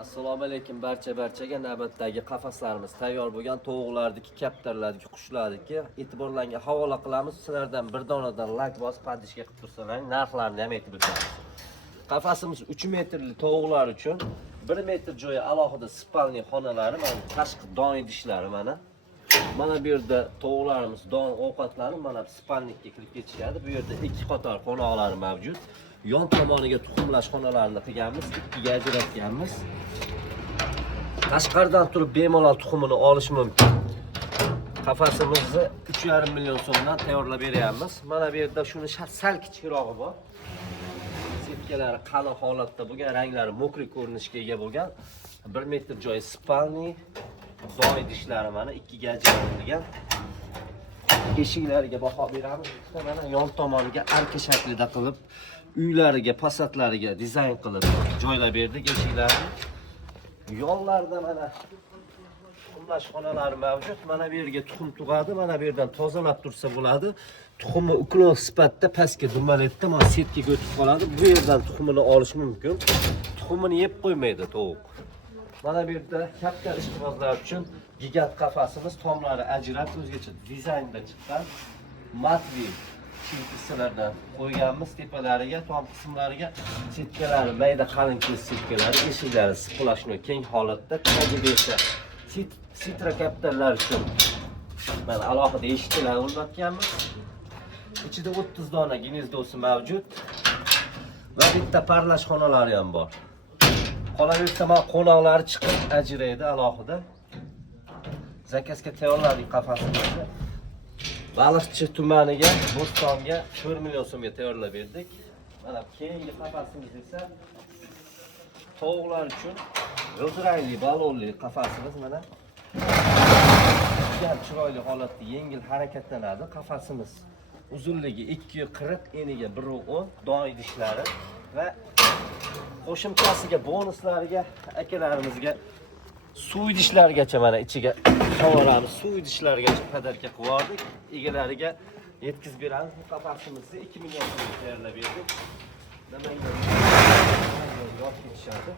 Assalomu alaykum barchaga navbatdagi qafaslarimiz tayyor bo'lgan tovuqlardagi, kaptarlardagi, qushlardagi e'tiborlarga havola qilamiz. Sizlardan bir donadan like bosib padishga qilib tursalar, narxlarini ham aytib o'tamiz. Qafasimiz 3 metrli tovuqlar uchun 1 metr joyi alohida spalniy xonalari, mana tashqi don idishlari mana. Mana bu yerda tovuqlarimiz don ovqatlanib, mana spalnikka kirib ketishadi. Bu yerda ikki qator qo'noqlar mavjud. Yon tomoniga tuxumlash xonalarini qilganmiz, ikkiga ajratganmiz. Tashqaridan turib bemalol tuxumini olish mumkin. Qafasimizni 3,5 million so'mdan tayyorlab beryapmiz. Mana bu yerda shuni sal kichikroqi bor. Sepkalari qalin holatda bo'lgan, ranglari mokri ko'rinishga ega bo'lgan 1 metr joyi spalniy, don idishlari mana ikkiga ajratilgan. Eshiklariga baho beramiz. Mana yon tomoniga arka shaklida qilib, uylariga, fasadlariga dizayn qilib joylab berdik eshiklarni. Yonlarda mana tuxumlash xonalari mavjud. Mana bu yerga tuxum tug'adi, mana bu yerdan tozalab tursa bo'ladi. Tuxumni uklon sifatida pastga dumaletda mana setkaga o'tib qoladi. Bu yerdan tuxumini olish mumkin. Tuxumini yeb qo'ymaydi tovuq. Mana bu yerda katta ishqibozlar uchun gigant qafasimiz, tomlari ajrab o'zgacha dizaynda chiqqan matli shilpisalardan qo'yganmiz. Tepalariga, tom qismlariga setkalari, mayda qalin kes setkalari, eshiklari splashno keng holatda, tagida esa sitra kaptarlar uchun mana alohida eshiklar o'rnatganmiz. Ichida 30 dona gnezdosi mavjud va bitta parlash xonalari ham bor. Qolaversa mana qo'noqlari chiqib ajraydi alohida. Zakazga tayyorladik qafasimizni. Baliqchi tumaniga, Bo'stonga 4 million so'mga tayyorlab berdik. Mana keyingi qafasimiz esa tovuqlar uchun g'ildirayli, balonli qafasimiz mana. Juda chiroyli holatda yengil harakatlanadi. Qafasimiz uzunligi 2.40, eniga 1.10, don idishlari va qo'shimchasiga bonuslariga akalarimizga suv idishlarigacha mana ichiga qavoramiz. Suv idishlarigacha qadarga qildik. Egalariga yetkazib beramiz. Bu qafasimizni 2 million so'mga tayyorlab berdik. Namangan yo'q ketishadi.